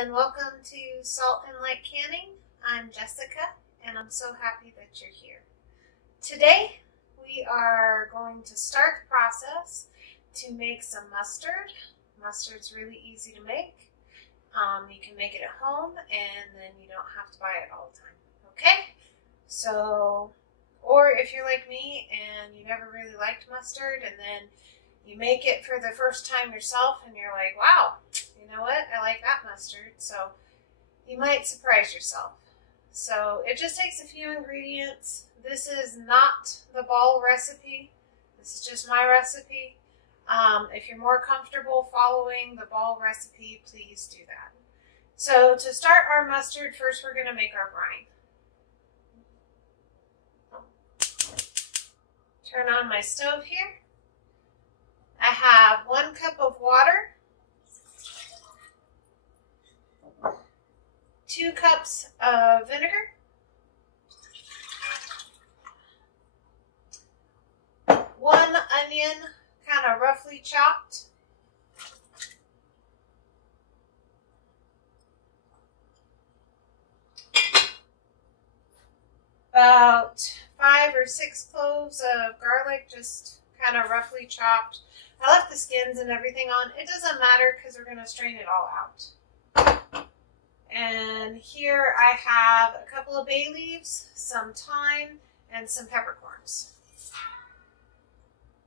and welcome to Salt and Light Canning. I'm Jessica, and I'm so happy that you're here. Today, we are going to start the process to make some mustard. Mustard's really easy to make. You can make it at home, and then you don't have to buy it all the time, okay? So, or if you're like me and you never really liked mustard, and then you make it for the first time yourself, and you're like, wow, you know what? I like that mustard. So you might surprise yourself. So it just takes a few ingredients. This is not the ball recipe. This is just my recipe. If you're more comfortable following the ball recipe, please do that. So to start our mustard, first we're going to make our brine. Turn on my stove here. I have 1 cup of water, 2 cups of vinegar, 1 onion, kind of roughly chopped, about 5 or 6 cloves of garlic, just kind of roughly chopped. I left the skins and everything on. It doesn't matter because we're going to strain it all out. And here I have a couple of bay leaves, some thyme, and some peppercorns.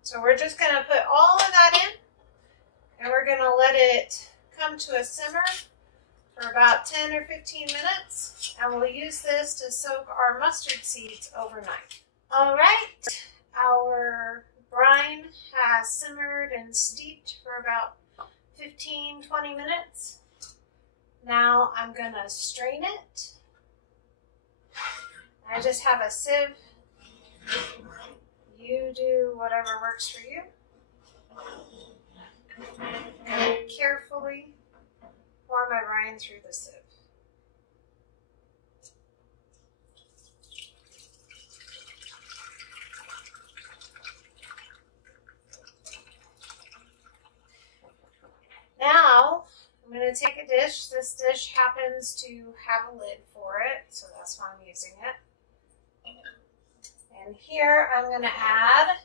So we're just going to put all of that in, and we're going to let it come to a simmer for about 10 or 15 minutes, and we'll use this to soak our mustard seeds overnight. All right, our brine has simmered and steeped for about 15-20 minutes. Now I'm going to strain it. I just have a sieve. You do whatever works for you. And carefully pour my brine through the sieve. Now, I'm going to take a dish. This dish happens to have a lid for it, so that's why I'm using it. And here I'm going to add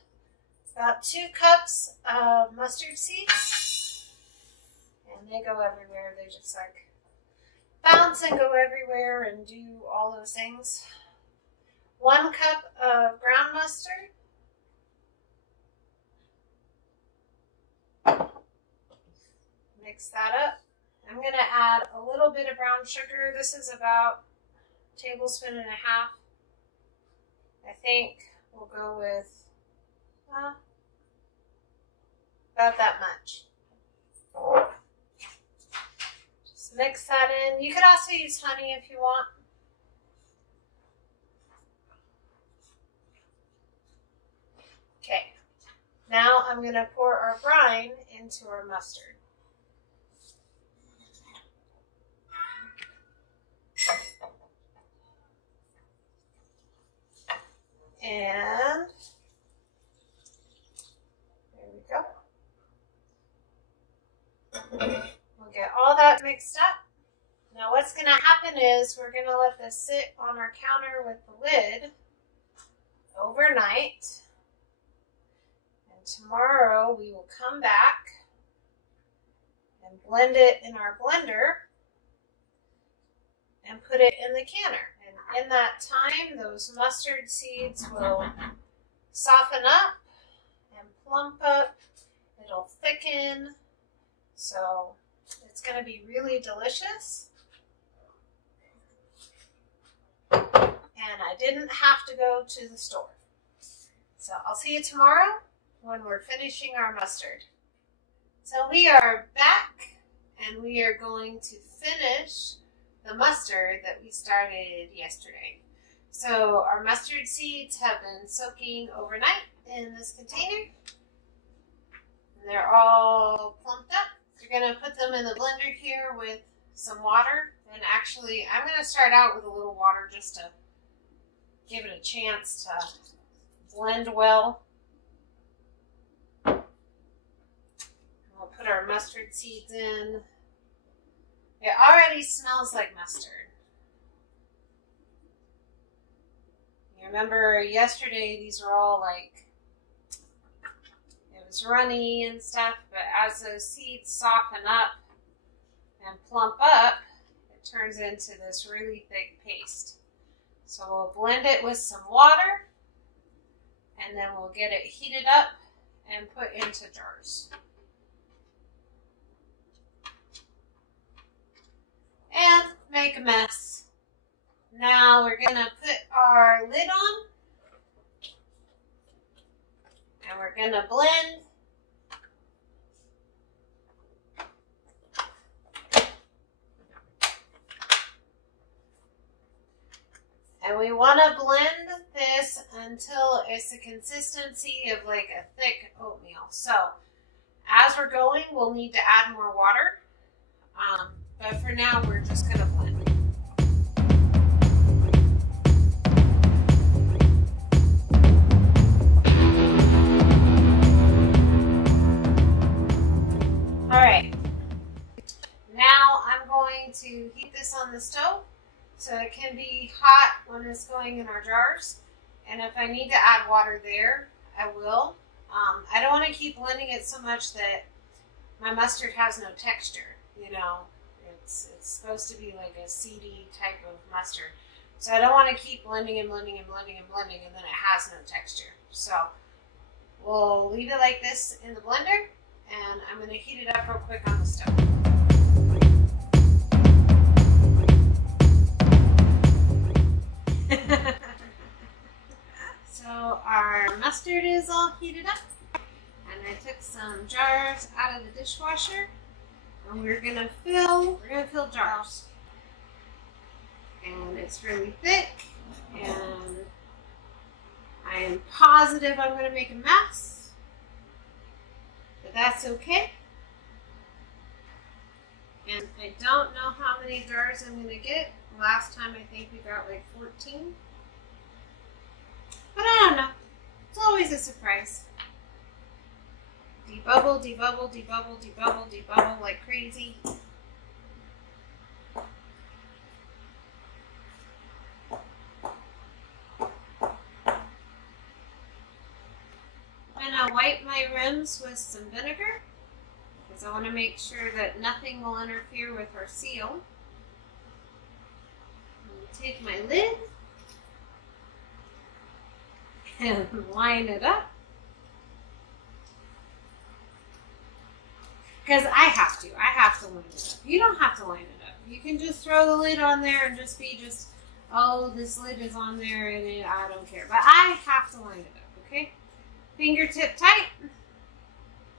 about 2 cups of mustard seeds. And they go everywhere. They just like bounce and go everywhere and do all those things. 1 cup of ground mustard. Mix that up. I'm going to add a little bit of brown sugar. This is about a tablespoon and a half. I think we'll go with about that much. Just mix that in. You could also use honey if you want. Okay, now I'm going to pour our brine into our mustard. And there we go. We'll get all that mixed up. Now what's going to happen is we're going to let this sit on our counter with the lid overnight. And tomorrow we will come back and blend it in our blender and put it in the canner. And in that time, those mustard seeds will soften up and plump up. It'll thicken. So it's going to be really delicious. And I didn't have to go to the store. So I'll see you tomorrow when we're finishing our mustard. So we are back, and we are going to finish the mustard that we started yesterday. So our mustard seeds have been soaking overnight in this container. And they're all plumped up. You're going to put them in the blender here with some water. And actually, I'm going to start out with a little water just to give it a chance to blend well. We'll put our mustard seeds in. It already already smells like mustard. You remember yesterday these were all like, it was runny and stuff, but as those seeds soften up and plump up, it turns into this really thick paste. So we'll blend it with some water, and then we'll get it heated up and put into jars. And make a mess. Now we're gonna put our lid on, and we're gonna blend. And we want to blend this until it's the consistency of like a thick oatmeal. So as we're going, we'll need to add more water. But for now, we're just going to blend. All right. Now I'm going to heat this on the stove so it can be hot when it's going in our jars. And if I need to add water there, I will. I don't want to keep blending it so much that my mustard has no texture, you know. It's supposed to be like a seedy type of mustard. So I don't want to keep blending and blending and blending and blending and then it has no texture. So we'll leave it like this in the blender, and I'm going to heat it up real quick on the stove. So our mustard is all heated up, and I took some jars out of the dishwasher, and we're gonna fill jars. And it's really thick, and I am positive I'm gonna make a mess, but that's okay. And I don't know how many jars I'm gonna get. Last time I think we got like 14. But I don't know. It's always a surprise. Debubble, debubble, debubble, debubble, debubble like crazy. I'm going to wipe my rims with some vinegar because I want to make sure that nothing will interfere with our seal. Take my lid and line it up. Because I have to line it up. You don't have to line it up. You can just throw the lid on there and just be oh, this lid is on there and I don't care. But I have to line it up, okay? Fingertip tight.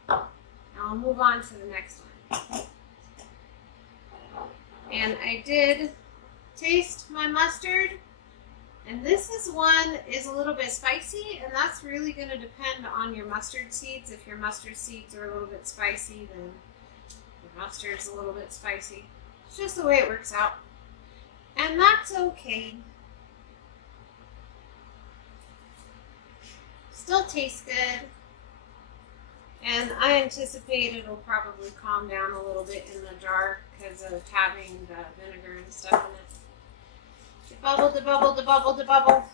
Now I'll move on to the next one. And I did taste my mustard. And this is a little bit spicy, and that's really going to depend on your mustard seeds. If your mustard seeds are a little bit spicy, then your mustard's a little bit spicy. It's just the way it works out. And that's okay. Still tastes good. And I anticipate it'll probably calm down a little bit in the jar because of having the vinegar and stuff in it. Debubble, debubble, debubble, debubble.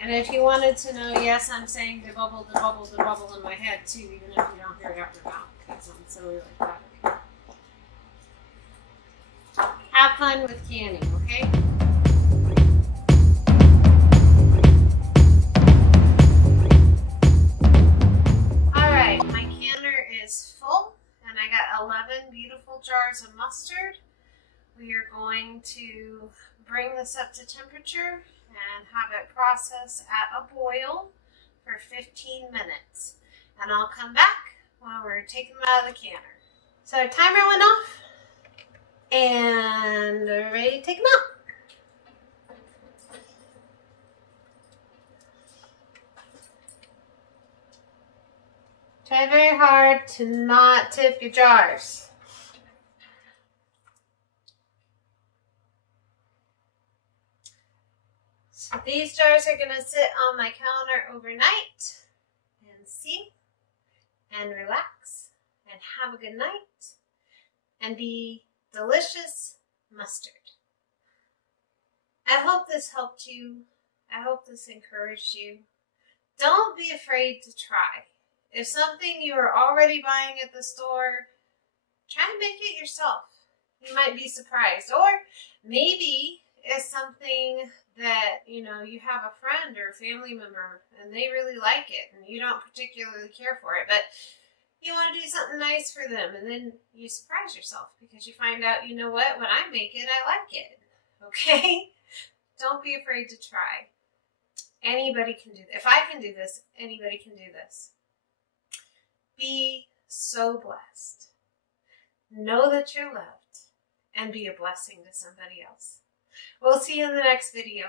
And if you wanted to know, yes, I'm saying debubble, debubble, debubble in my head too, even if you don't hear it out your mouth, because I'm silly like that. Have fun with canning, okay? Alright, my canner is full. And I got 11 beautiful jars of mustard. We are going to bring this up to temperature and have it process at a boil for 15 minutes. And I'll come back when we're taking them out of the canner. So our timer went off and we're ready to take them out. Try very hard to not tip your jars. So these jars are going to sit on my counter overnight and see and relax. and have a good night and be delicious mustard. I hope this helped you. I hope this encouraged you. Don't be afraid to try. If something you are already buying at the store, try and make it yourself. You might be surprised. Or maybe it's something that, you have a friend or a family member and they really like it and you don't particularly care for it, but you want to do something nice for them, and then you surprise yourself because you find out, you know what, when I make it, I like it. Okay? Don't be afraid to try. Anybody can do this. If I can do this, anybody can do this. Be so blessed. Know that you're loved and be a blessing to somebody else. We'll see you in the next video.